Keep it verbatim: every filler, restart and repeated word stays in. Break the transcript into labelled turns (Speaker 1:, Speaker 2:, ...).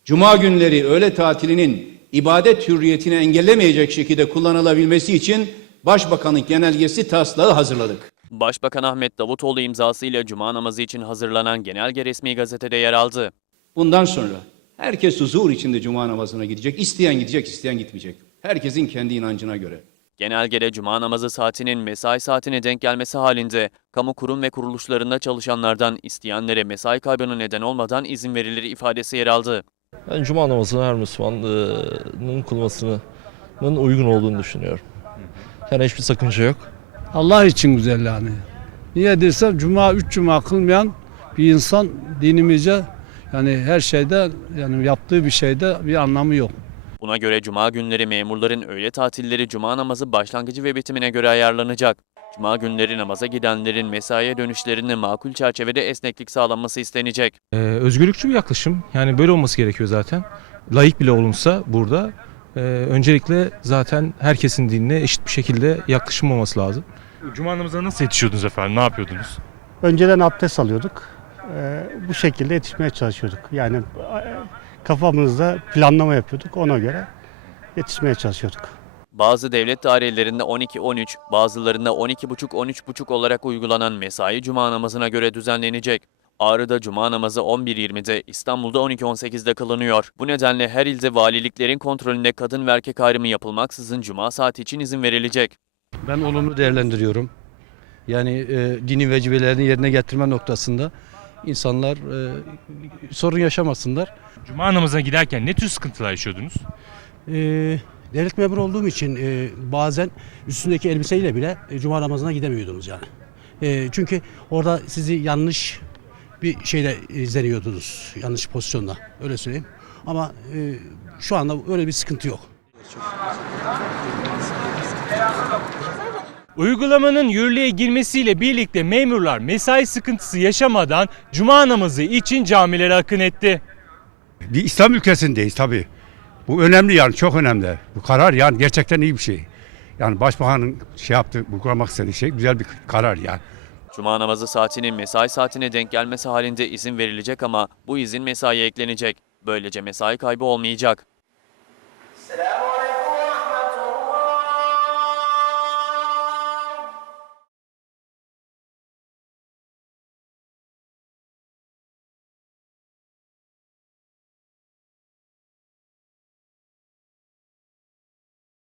Speaker 1: Cuma günleri öğle tatilinin ibadet hürriyetini engellemeyecek şekilde kullanılabilmesi için Başbakanlık genelgesi taslağı hazırladık.
Speaker 2: Başbakan Ahmet Davutoğlu imzasıyla Cuma namazı için hazırlanan genelge resmi gazetede yer aldı.
Speaker 1: Bundan sonra herkes huzur içinde Cuma namazına gidecek. İsteyen gidecek, isteyen gitmeyecek. Herkesin kendi inancına göre.
Speaker 2: Genelgede Cuma namazı saatinin mesai saatine denk gelmesi halinde kamu kurum ve kuruluşlarında çalışanlardan isteyenlere mesai kaybına neden olmadan izin verilir ifadesi yer aldı.
Speaker 3: Ben Cuma namazını her Müslümanın kılmasının uygun olduğunu düşünüyorum. Yani hiçbir sakınca yok.
Speaker 4: Allah için güzel yani. Niye dersem Cuma, üç Cuma kılmayan bir insan dinimizce yani her şeyde yani yaptığı bir şeyde bir anlamı yok.
Speaker 2: Buna göre Cuma günleri memurların öğle tatilleri Cuma namazı başlangıcı ve bitimine göre ayarlanacak. Cuma günleri namaza gidenlerin mesaiye dönüşlerine makul çerçevede esneklik sağlanması istenecek.
Speaker 5: Ee, özgürlükçü bir yaklaşım. Yani böyle olması gerekiyor zaten. Laik bile olunsa burada e, öncelikle zaten herkesin dinine eşit bir şekilde yaklaşım olması lazım.
Speaker 6: Cuma namazına nasıl yetişiyordunuz efendim? Ne yapıyordunuz?
Speaker 7: Önceden abdest alıyorduk. Ee, bu şekilde yetişmeye çalışıyorduk. Yani e, kafamızda planlama yapıyorduk. Ona göre yetişmeye çalışıyorduk.
Speaker 2: Bazı devlet dairelerinde on iki on üç, bazılarında on iki buçuk on üç buçuk olarak uygulanan mesai Cuma namazına göre düzenlenecek. Ağrı'da Cuma namazı on bir yirmide, İstanbul'da on iki on sekizde kılınıyor. Bu nedenle her ilde valiliklerin kontrolünde kadın ve erkek ayrımı yapılmaksızın Cuma saati için izin verilecek.
Speaker 8: Ben olumlu değerlendiriyorum. Yani e, dini vecibelerini yerine getirme noktasında insanlar e, sorun yaşamasınlar.
Speaker 6: Cuma namazına giderken ne tür sıkıntılar yaşıyordunuz?
Speaker 9: E, devlet memuru olduğum için e, bazen üstündeki elbiseyle bile e, Cuma namazına gidemiyordunuz yani. E, çünkü orada sizi yanlış bir şeyle izleniyordunuz, yanlış pozisyonda öyle söyleyeyim. Ama e, şu anda öyle bir sıkıntı yok.
Speaker 6: Uygulamanın yürürlüğe girmesiyle birlikte memurlar mesai sıkıntısı yaşamadan Cuma namazı için camilere akın etti.
Speaker 10: Bir İslam ülkesindeyiz tabii. Bu önemli yani, çok önemli. Bu karar yani gerçekten iyi bir şey. Yani Başbakanın şey yaptığı, uygulamak istediği şey güzel bir karar yani.
Speaker 2: Cuma namazı saatinin mesai saatine denk gelmesi halinde izin verilecek ama bu izin mesaiye eklenecek. Böylece mesai kaybı olmayacak.
Speaker 11: Selamun